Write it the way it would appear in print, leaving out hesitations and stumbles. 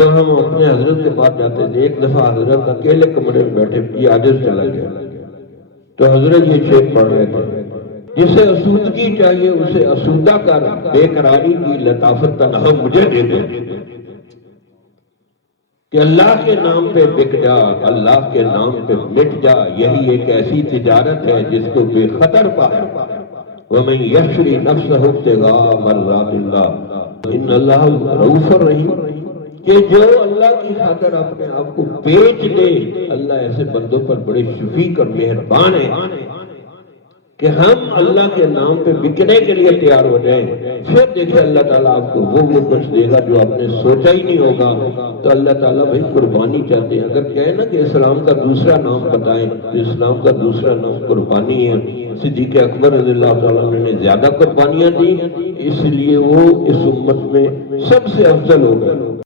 जब हम अपने हजरत के पास जाते थे, एक दफा हजरत अकेले कमरे में बैठे, ये आजिज चला गया, तो हजरत ये शेर पढ़ रहे थे, जिसे असूदगी चाहिए उसे असूदा कर, बेकरारी की लताफत तनहा मुझे दे दे। कि अल्लाह के नाम पे बिक जा, अल्लाह के नाम पे मिट जा, यही एक ऐसी तिजारत है जिसको बेखतर पाया। वमन यशरी नफ्सहु इब्तिगा मर्ज़ातिल्लाह इन्नल्लाह रऊफ़ुर रहीम। कि जो अल्लाह की खातिर अपने आप को बेच दे, अल्लाह ऐसे बंदों पर बड़े शफीक और मेहरबान है कि हम अल्लाह के नाम पे बिकने के लिए तैयार हो जाएं। फिर देखिए अल्लाह ताला आपको वो कुछ देगा जो आपने सोचा ही नहीं होगा। तो अल्लाह ताला भाई कुर्बानी चाहते हैं। अगर कहे ना कि इस्लाम का दूसरा नाम बताएं, तो इस्लाम का दूसरा नाम कुर्बानी है। सिद्दीक़ अकबर रज़ियल्लाहु ताला अन्हु ने ज्यादा कुर्बानियां दी, इसलिए वो इस उम्मत में सबसे अफजल हो गए।